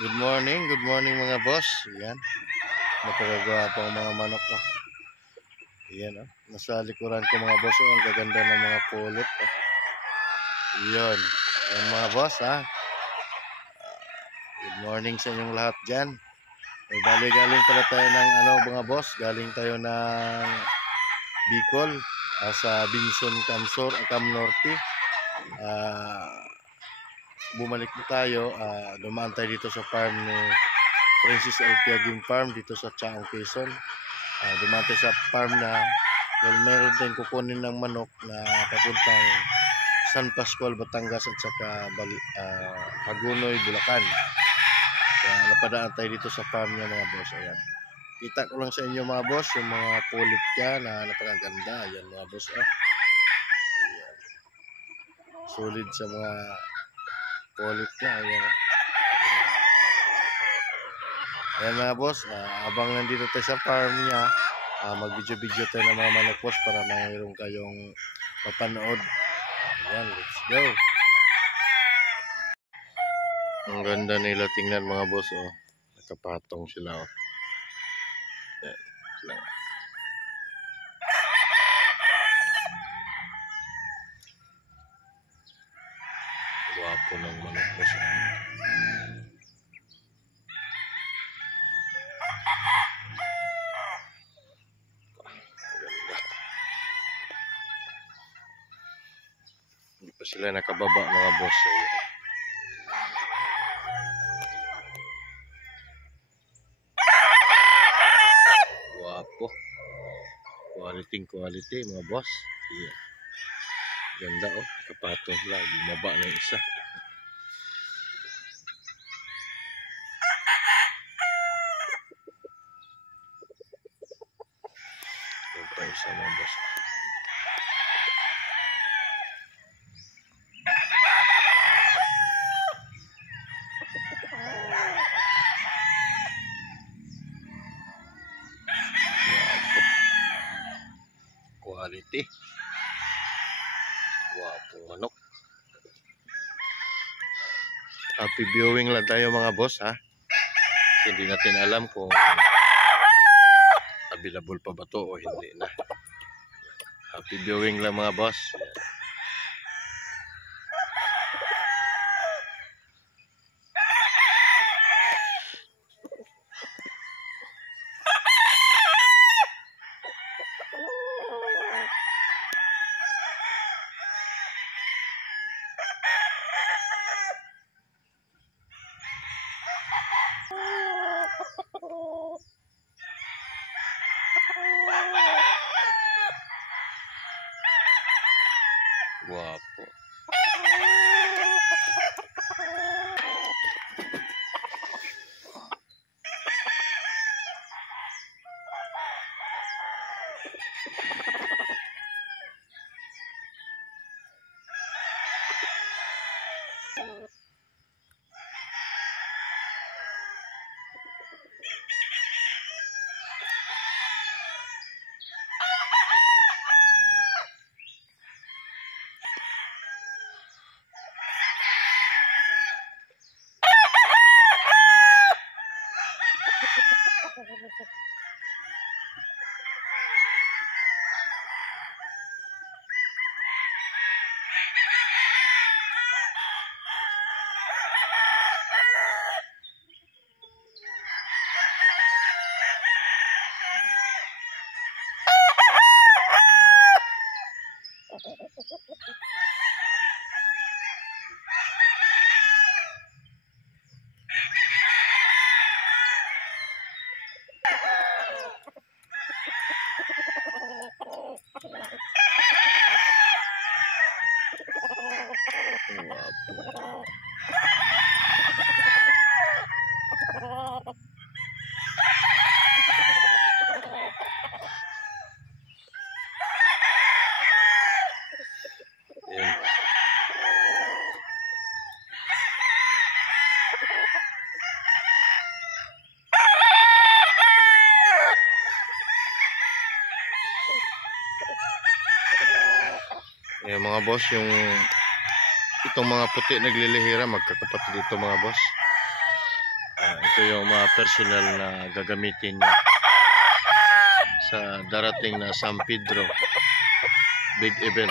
Good morning mga boss. Yan, napagagawa pa ang mga manok ko. Yan, nasa likuran ko mga boss. Ang gaganda ng mga kulit. Yan, yan mga boss ha. Good morning sa inyong lahat dyan. Galing pala tayo ng mga boss. Galing tayo ng Bicol, sa Binson, Cam Norte. Bumalik po tayo, dumaan tayo dito sa farm ni Princess Alpia Game Farm dito sa Chaong Quezon. Dumaan tayo sa farm na meron tayong kukunin ng manok na papuntang San Pascual, Batangas at saka Hagonoy, Bulacan. Napadaan tayo dito sa farm niya mga boss. Ayan, kita ko lang sa inyo mga boss yung mga pulit niya na napakaganda. Ayan mga boss. Ayan. Solid sa mga pulit niya. Ayan. Ayan mga boss, abang nandito tayo sa farm niya, mag-video tayo ng mga manok boss para mayroon kayong mapanood. Ayan, let's go. Ang ganda nila tingnan mga boss, oh. Nakapatong sila, oh. Ayan, sila. Guwapo ng manok boss. Hindi pa sila nakababa mga boss. Ayan. Guwapo. Quality mga boss. Ayan. Ganda, oh. Kapatong lang. Bumaba na yung isa. Yung pa isa mga boss. Quality. Wapo manok. Happy viewing lang tayo mga boss ha. Hindi natin alam kung available pa ba to o hindi na. Happy viewing lang mga boss. Guwapo. Ayan mga boss, yung itong mga puti naglilihira, magkakapatid dito mga boss. Ito yung mga personal na gagamitin niya sa darating na San Pedro big event.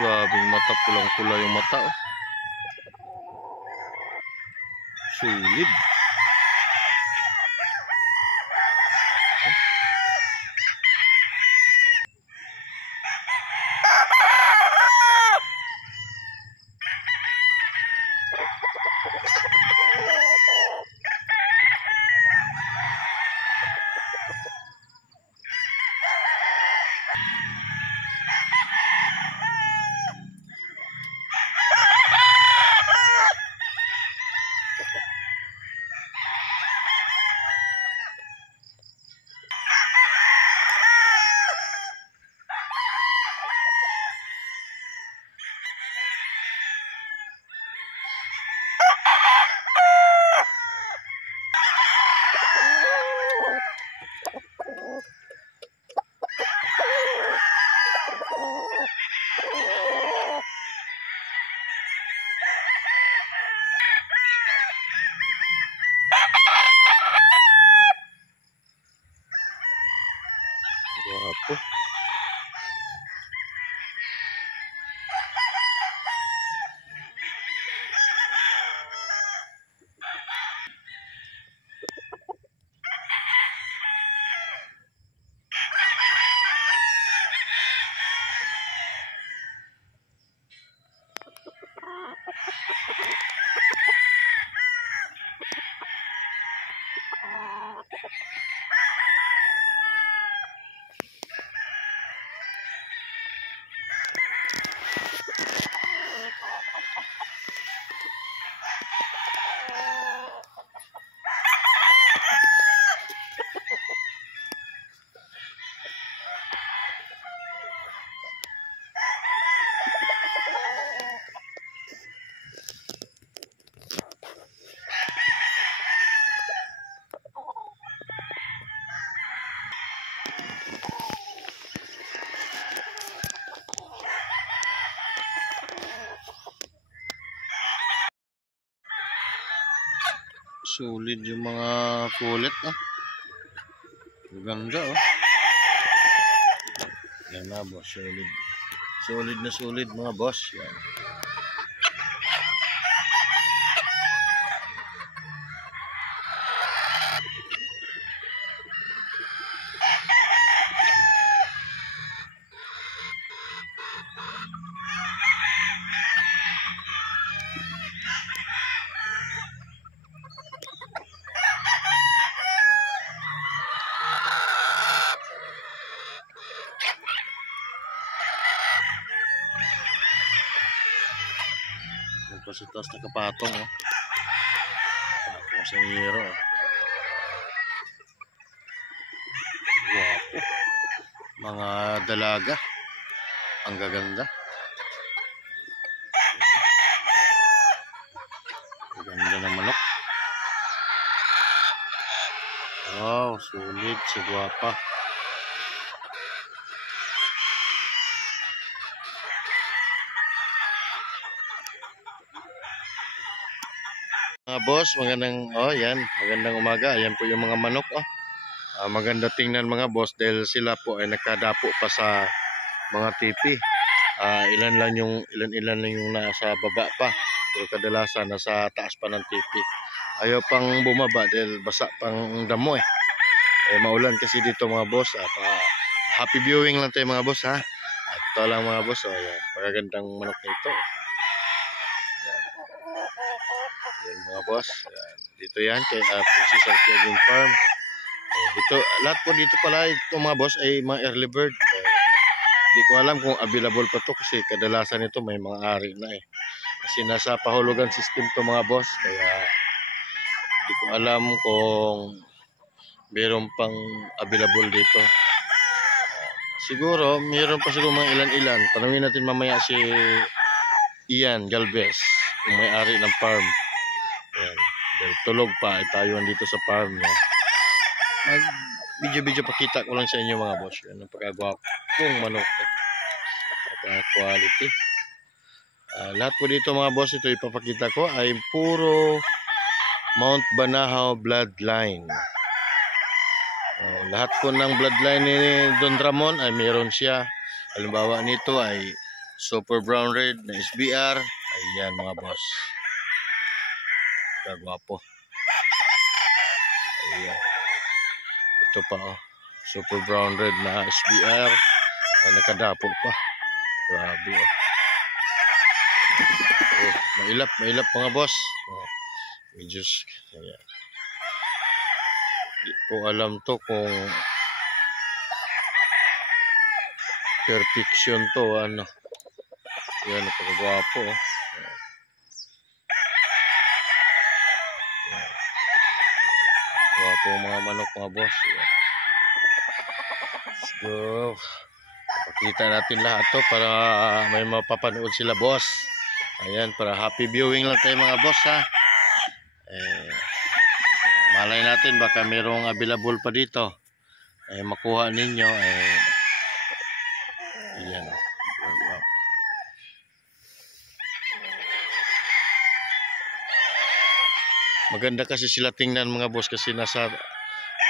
Grabing mata, pulang-pula yung mata. Oh. Sulit. Guwapo. Sulit yung mga kulit. Ganda oh. Yan na boss, solid. Solid na solid mga boss. Yan. Ito sa taas nakapatong oh. Patong sa hero oh. Wapo. Mga dalaga. Ang gaganda. Ganda ng manok. Wow, sulit si guwapa. Mga boss, magandang umaga. Ayan po yung mga manok oh. Maganda tingnan mga boss dahil sila po ay nakadapo pa sa mga tipi. ilan lang yung nasa baba pa, pero kadalasan nasa taas pa ng tipi. Ayaw pang bumaba dahil basa pang damo eh. Maulan kasi dito mga boss. Happy viewing lang tayo mga boss ha. At ito lang mga boss. Ayan, pagagandang manok na ito. Ayan mga boss. Ayan. Dito yan kay Princess Alpia Game Farm. Dito, lahat po dito pala ito mga boss ay mga early bird. Hindi ko alam kung available pa to kasi kadalasan ito may mga ari na eh. Kasi nasa pahulugan system to mga boss. Kaya hindi ko alam kung meron pang available dito. Siguro, meron pa siguro mga ilan-ilan. Tanungin natin mamaya si Ian Galvez, yung may-ari ng farm. Ayan. Dahil tulog pa, tayo dito sa farm niya. Video-video pakita ko lang sa inyo mga boss. Yan ang pagkagwapong manok. Pagka-quality. Lahat po dito mga boss, ito ipapakita ko ay puro Mount Banahaw bloodline. Lahat po ng bloodline ni Don Ramon ay meron siya. Halimbawa nito ay Super Brown Red na SBR. Ayan mga boss. Kagwapo. Ayan. Ito pa oh. Super Brown Red na SBR. Ay nakadapo pa. Grabe oh. Mailap mga boss. Medyo ayan. Hindi ko alam to kung perfection to ano. Yan napakagwapo oh. Gwapo mga manok mga boss. Yan. So pakita natin lahat to para may mapapanood sila boss. Ayan, para happy viewing lang tayo mga boss ha. Malay natin baka mayroong available pa dito. Makuha ninyo ayan. Maganda kasi sila tingnan mga boss kasi nasa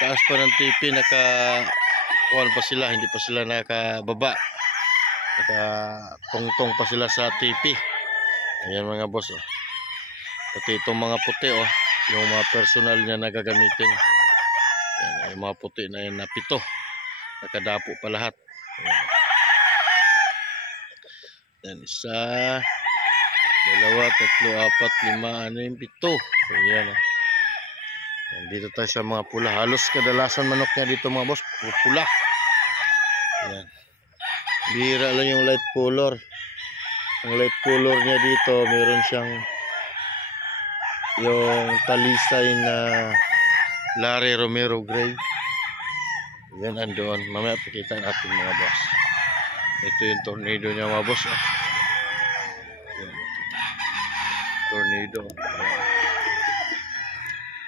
taas pa ng TV, naka-kuhan pa sila, hindi pa sila nakababa. Naka-tungtong pa sila sa TV. Ayan mga boss oh. Pati itong mga puti oh, yung mga personal niya na gagamitin. Ayan, yung mga puti na yan na 7. Nakadapo pa lahat. Ayan, 1, 2, 3, 4, 5, 6, 7. Ayan oh. Ayan, dito tayo sa mga pula. Halos kadalasan manok niya dito mga boss, pula. Ayan. Bihira lang yung light color. Ang light color niya dito, meron siyang yung talisay na Larry Romero Gray. Yan andoon. Mamaya pakita natin mga boss. Ito yung tornado niya mga boss. Yan. Tornado.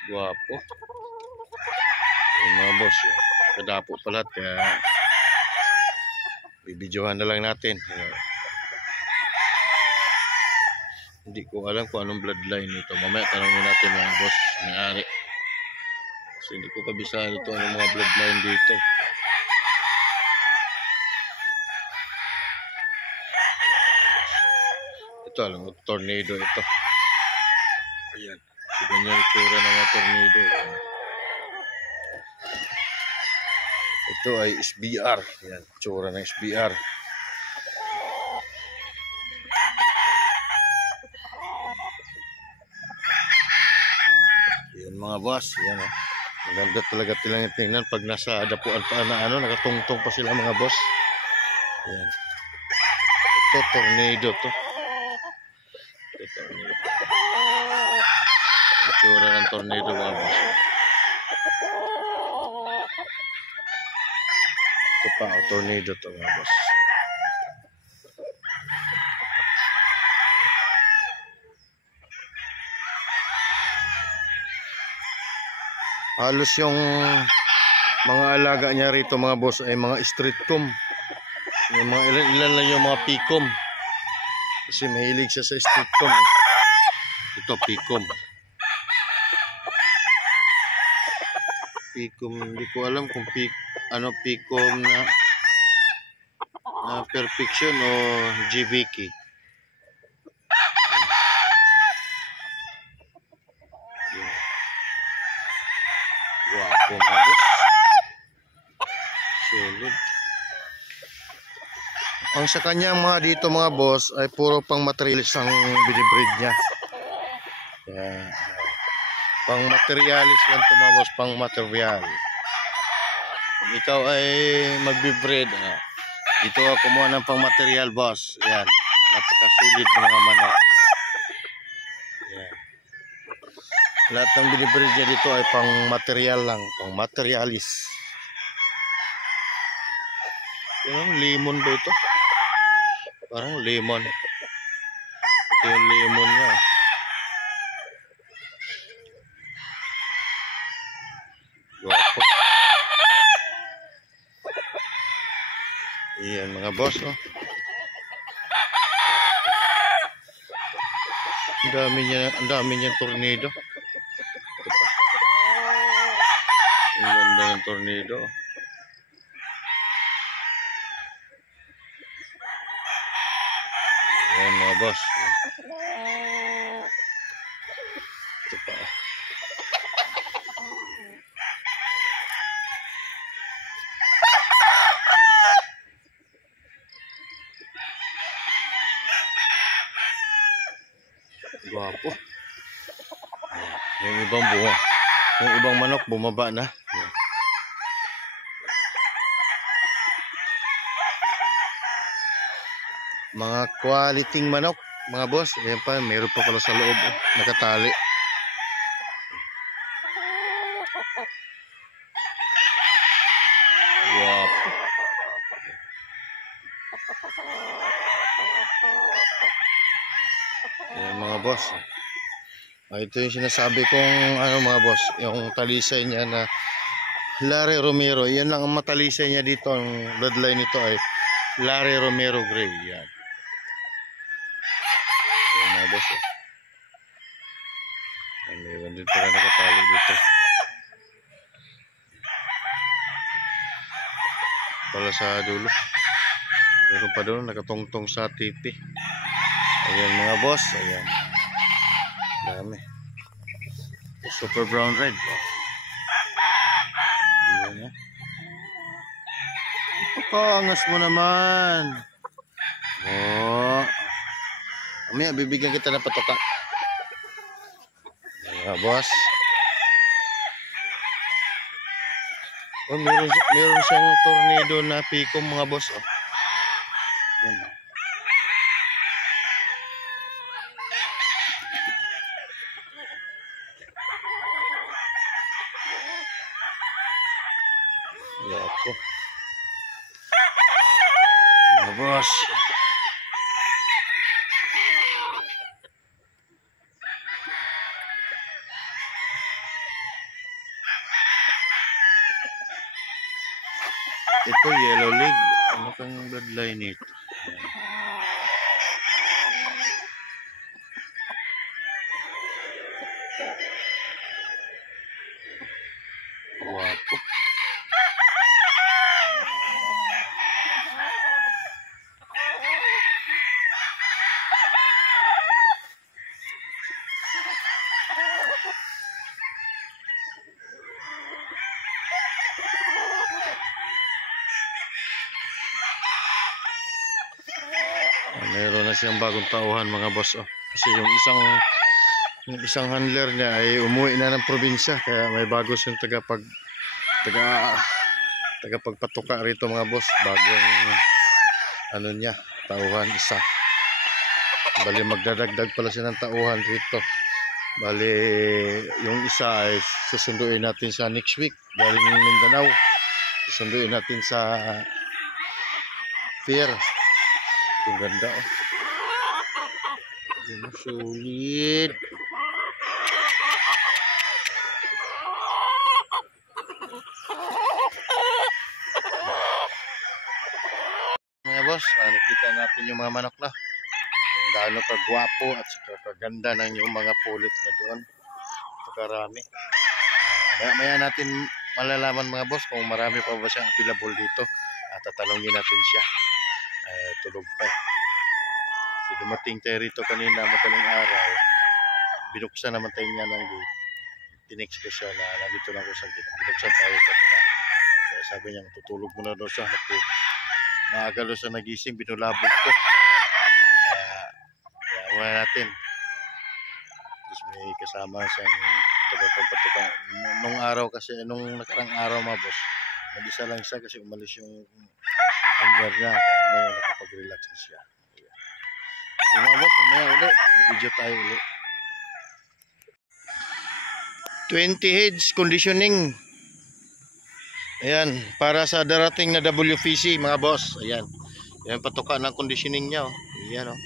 Guwapo. Yan mga boss. Kadapo pa lahat. Kaya bibidyohan na lang natin. Hindi ko alam kung anong bloodline nito. Mamaya tanongin natin mga boss may-ari. Kasi hindi ko kabisado ito anong mga bloodline dito. Ito alam mo, tornado ito. Ayan. Ganyan yung itsura ng mga tornado. Ito ay SBR. Ayan, itsura ng SBR. Yan mga boss, yan oh. Maganda talaga tilang tingnan pag nasa dapuan pa na ano, nakatungtong pa sila mga boss. Yan. Ito tornado to. Ito tornado. Itsura ng tornado mga boss. Ito pa oh, tornado to mga boss. Halos yung mga alaga niya rito mga boss ay mga street com. Yung mga ilan lang yung mga picom. Kasi mahilig siya sa street com. Ito picom. Picom, hindi ko alam kung picom na Perfection o GBK. Wapo mga boss. Solid. Ang sa kanya mga dito mga boss ay puro pang materialis ang binibreed niya. Yan. Pang materialis lang ito mga boss, pang material. Kung ikaw ay magbibreed, dito ako kumuha ng pang material boss. Yan. Napakasulit ng mga manok. Yan. Lahat ng binibreed niya dito ay pang material lang, pang materialis. Yung lemon ba ito? Parang lemon. Ito yung lemon niya. Guwapo. Iyan mga boss, oh. Ang dami niya tornado. Ito pa. Ang ganda ng tornado. Ayan mga boss. Ito pa. Guwapo. Yung ibang bunga. Yung ibang manok bumaba na. Mga quality manok, mga boss. Ayan pa, meron pa pala sa loob. Nakatali. Guwapo. Ayan mga boss. Ito yung sinasabi kong mga boss, yung talisay niya na Larry Romero. Yan lang ang matalisay niya dito. Ang bloodline nito ay Larry Romero Gray. Yan. Ayan mga boss. Mayroon din pala nakatali dito. Pala sa dulo. Meron pa doon nakatungtong sa tipi. Ayan mga boss. Ayan. Dami. Super brown red. Ayan. Pakangas mo naman. Oh. Mamaya bibigyan kita ng patoka. Ayan mga boss. Oh, meron siyang tornado na pikom mga boss. Oh. Ayan. Yapo. Mga boss. Ito yellow leg. Ano kang bloodline nito? Guwapo. Meron na siyang bagong tauhan mga boss. Oh. Kasi yung isang handler niya ay umuwi na ng probinsya. Kaya may bago siyang tagapagpatuka rito mga boss. Bagong niya, tauhan isa. Bali magdadagdag pala siya ng tauhan rito. Bali yung isa ay susunduin natin sa next week. Galing ng Mindanao. Susunduin natin sa fair. Ang ganda oh. Yan, sulit. Mga boss, nakita natin yung mga manok na. Yung gaano kagwapo at saka kaganda ng yung mga pulit na doon. Pagkarami. Maya natin malalaman mga boss kung marami pa ba siyang available dito. At tatanungin natin siya. tulog pa. So, dumating tayo rito kanina madaling araw. Binuksan naman tayo niya ng gate. Tinext ko siya na nandito na ako sa gate. Binuksan tayo kanina. So, sabi niya tutulog muna daw siya. Maaga daw siya nagising, binulabog ko. Kaya natin. Tapos may kasama siyang tagapagpatuka. Nung araw kasi, nung nakarang araw mga boss, mag-isa lang siya kasi umalis yung hanggar niya. Kaya ngayon nakapag-relax na siya. Yung mga boss, mamaya ulit. Video tayo ulit. 20 heads conditioning. Ayan, para sa darating na WPC mga boss. Ayan. Ayan patuka ng conditioning niya. Oh. Ayan oh.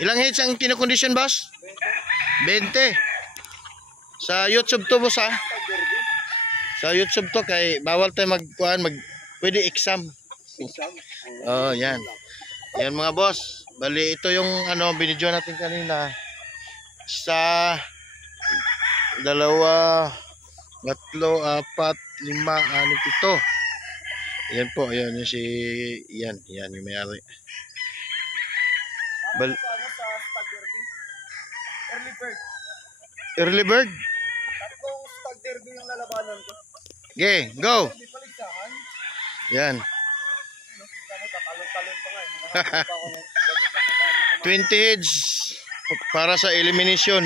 Ilang heads ang kinokondisyon boss? 20. Sa YouTube to boss ha. Sa YouTube to kay bawal tayo pwede exam. Oh, yan. Yan mga boss. Bali ito yung binidyo natin kanina. Sa 2, 3, 4, 5, 6, 7. Yan po, ayan yung yan yung may-ari. Early bird. Tatlong stag derby yung lalabanan ko. Okay, go. Yan. 20 heads para sa elimination.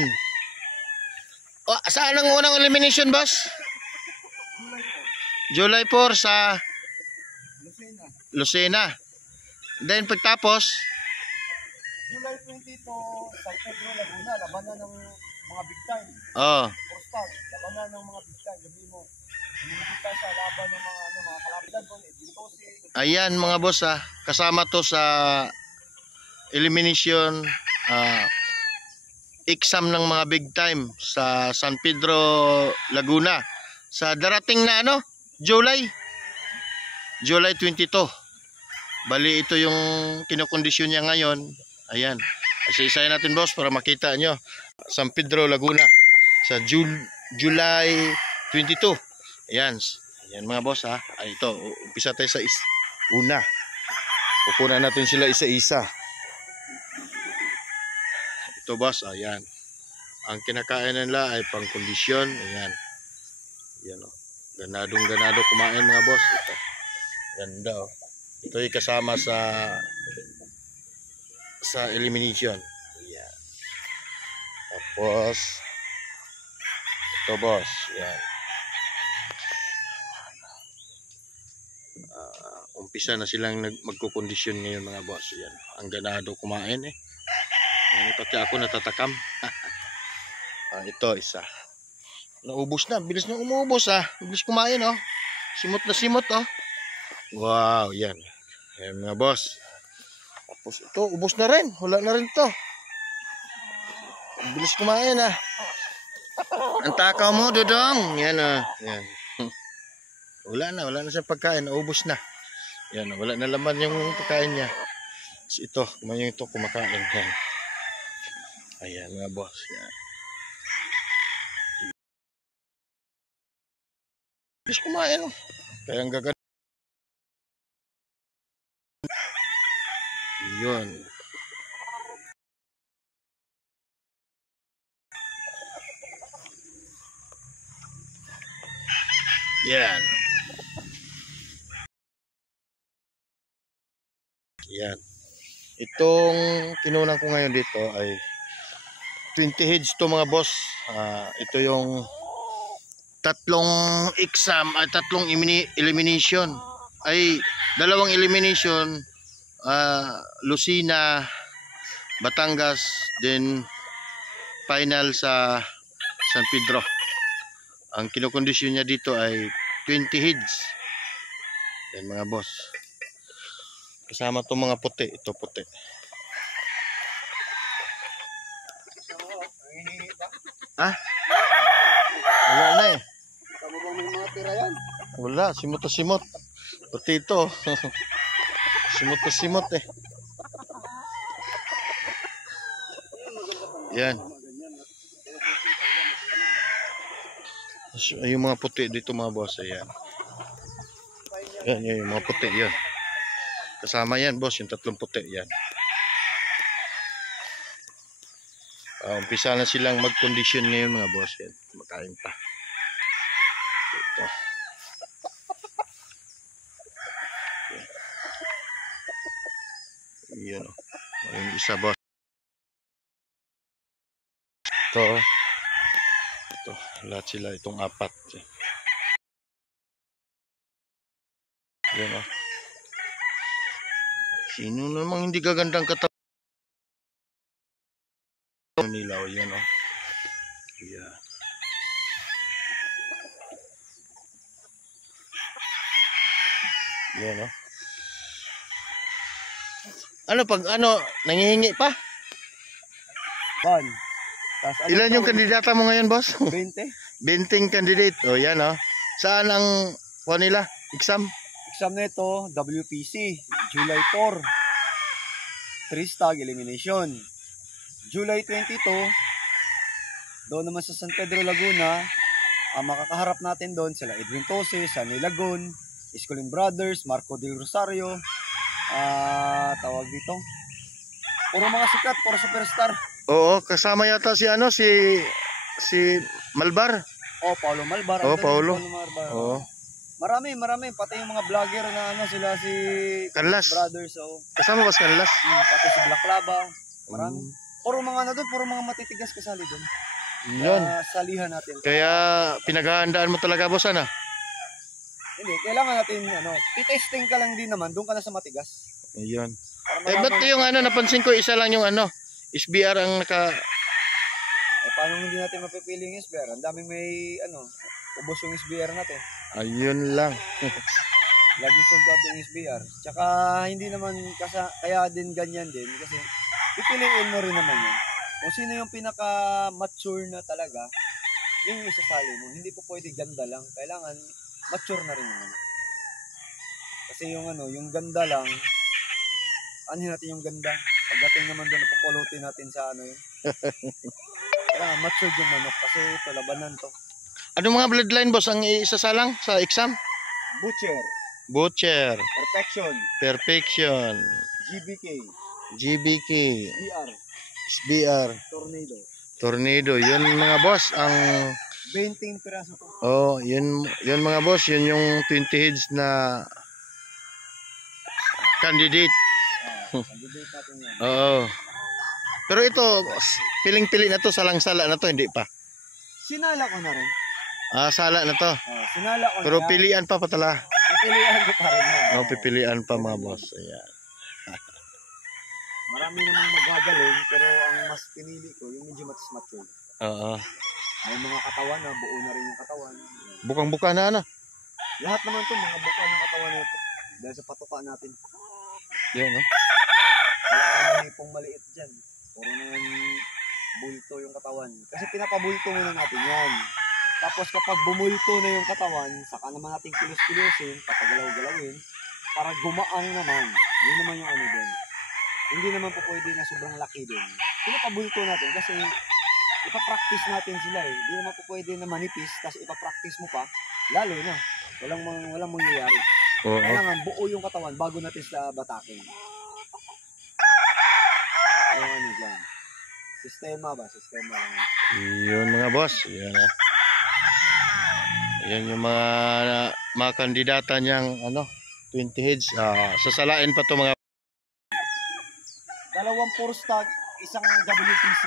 Oh, saan ang unang elimination, boss? July 4 sa Lucena. Then pagtapos July 22 sa Pedro Laguna, labanan ng mga big time. Oh. Stag, labanan ng mga big time. Gabi mo. Hinihita sa laban ng mga kalaban ko, dito si. Ayan mga boss kasama to sa elimination exam ng mga big time sa San Pedro Laguna sa darating na July 22. Bali ito yung kinokondisyon niya ngayon. Ayan. Isa-isahin natin boss para makita nyo. San Pedro Laguna sa July 22. Ayan. Ayan mga boss Ay, ito. Umpisa tayo sa una. Pupunan natin sila isa-isa. Ito boss. Ayan. Ang kinakain nila ay pang kondisyon. Ayan. Ayan o. Ganado kumain mga boss. Ito. Ganda o. Ito ay kasama sa elimination. Ayan. Tapos ito boss. Ayan. Umpisa na silang magkukondisyon ngayon mga boss. Ayan. Ang ganado kumain Ayan, pati ako natatakam. Ito isa. Naubos na. Bilis na umubos Bilis kumain Simot na simot Wow, yan. Ayan mga boss. Tapos ito, ubos na rin. Wala na rin to. Bilis kumain Ang takaw mo, Dodong. Yan Yan. Wala na siyang pagkain. Naubos na. Yan, wala na laman yung pagkain niya. So, ito, kumain ito kumakain. Yan. Ayan mga boss. Yan. Bilis kumain Kaya ang gaganda. Yun. Yan. Yan. Itong kinunan ko ngayon dito ay 20 heads to mga boss. Ito yung tatlong exam ay tatlong elimination. Ay dalawang elimination. Lucena, Batangas, then final sa San Pedro. Ang kinokondisyon niya dito ay 20 heads. Yan mga boss. Kasama itong mga puti. Ito puti. Wala na Tama bang may mga tira yan? Wala, simot na simot. Puti ito. Simot na simot Yan. Yung mga puti dito mga boss. Ayan. Yan yung mga puti yan. Kasama yan, boss, yung tatlong puti yan. Umpisa na silang mag-condition ngayon mga boss. Yan, makain pa. Ito. Yan, yung isa, boss. Ito. Ito, lahat sila, itong apat. Yan, sino namang hindi gagandang katawan nila, yan, yeah. Yan, ano pag nangihingi pa? Ban. Ilan yung kandidata mo ngayon, boss? 20. 20 candidate. Yan, saan ang nila? Exam? Exam na ito, WPC, July 4. 3-stag elimination. July 22, doon naman sa San Pedro, Laguna, makakaharap natin doon sila Edwin Tose, Sunny Lagun, Escolin Brothers, Marco Del Rosario, tawag dito. Puro mga sikat, puro superstar. Oo, kasama yata si Malbar. Paulo Malbar. Paulo. Malbar. Oo. Marami, pati yung mga vlogger na sila si Canlas Brothers, kasama ba si Canlas? Pati si Black Lava. Marami. Puro mga doon, puro mga matitigas kasali doon. Yun. Salihan natin. Kaya pinaghahandaan mo talaga, boss, Hindi, kailangan natin i-testing ka lang din naman, doon ka na sa matigas. Ayun. Ba't yung napansin ko isa lang yung SBR ang paano hindi natin mapipili yung SBR? Ang daming may ubos yung SBR natin. Ayun lang. Laging sold out yung SBR. Tsaka hindi naman kaya din ganyan din kasi pipiliin mo rin naman yun. Kung sino yung pinaka-mature na talaga, yun yung isasali mo. Hindi po pwede ganda lang. Kailangan mature na rin naman. Kasi yung ganda lang, natin yung ganda. Pagdating naman doon, napupulutin natin sa yun. Kailangan mature yung manok kasi ito, labanan to. Ano mga bloodline, boss, ang isasalang sa exam? Butcher. Perfection. GBK. SBR. Tornado. Yun mga boss, ang 20 piraso to. Yun mga boss, yun yung 20 heads na candidate. Candidate natin yan. Oo. Pero ito, piling-pili na to, salang-sala na to, hindi pa. Sinala ko na rin. Sala na to. Sinala ko na. Pero pilian pa patala. Pipilian ko pa rin. Pipilian pa mga boss. Ayan. Marami namang magagaling, pero ang mas pinili ko, yung medyo mature. Oo. May mga katawan na, buo na rin yung katawan. Bukang-buka na. Lahat naman to mga buka ng katawan na ito. Dahil sa patuka natin. Yan, Wala kami pong maliit dyan. Puro naman bulto yung katawan. Kasi pinapabulto muna natin yan. Tapos kapag bumulto na yung katawan, saka naman natin kilos-kilosin, papagalaw-galawin, para gumaang naman. Yun naman yung doon. Hindi naman po pwede na sobrang laki doon. Pinapabulto natin kasi ipapractice natin sila Hindi naman po pwede na manipis, tapos ipapractice mo pa, lalo na. Walang mangyayari. Kailangan buo yung katawan bago natin sa batakin. Dyan. Sistema lang. Yun mga boss. Yan Yan yung mga kandidata niyang 20 heads. Sasalain pa to mga. Dalawang 4-stag, isang WPC.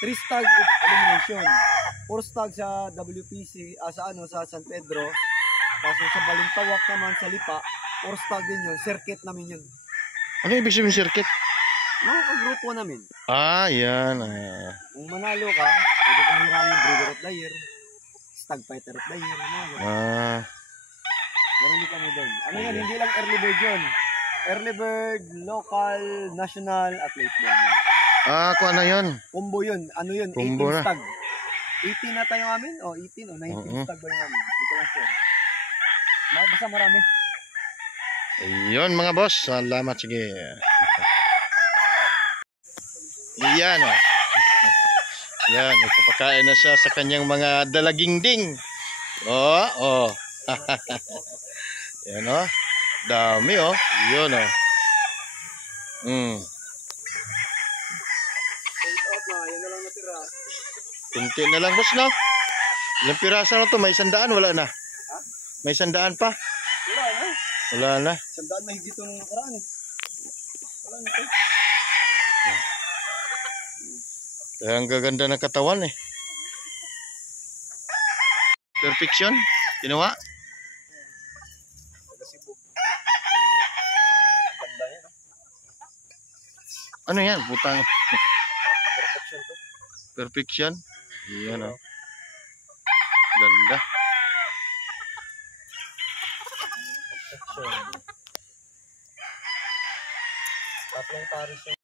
3-stag elimination. 4-stag sa WPC, sa San Pedro. Tapos sa Balintawak naman sa Lipa, 4-stag din yun. Circuit namin yun. Ano ibig sabihin circuit? Mga kagrupo namin. Yan. Kung manalo ka, pwede kang hiraming Breeder of the Year, Stag Fighter of the Year, Meron din kami doon. Yan, hindi lang early bird yun. Early bird, local, national, at late bird. Kung ano yun? Combo yun. Yun? Combo 18 stag. 18 na tayo amin? 18 o 19 stag ba yung amin? Hindi ko lang sure. Basta marami. Ayun mga boss. Salamat. Sige. Yan Yan. Nagpapakain na siya sa kanyang mga dalagingding. Yan Dami oh. Yun oh. Sold out na, yan na lang natira. Kunti na lang boss no. Ilang piraso na to? May 100, wala na. Ha? May 100 pa? Wala na. Wala na. 100 mahigit nung nakaraan eh. Wala na to. Kaya ang gaganda ng katawan eh. Perfection? Ginawa? Taga Cebu. Ang ganda yan. Ano yan? Putang. Perfection to. Perfection? Yan oh. Ganda. Perfection. Tatlong pares yung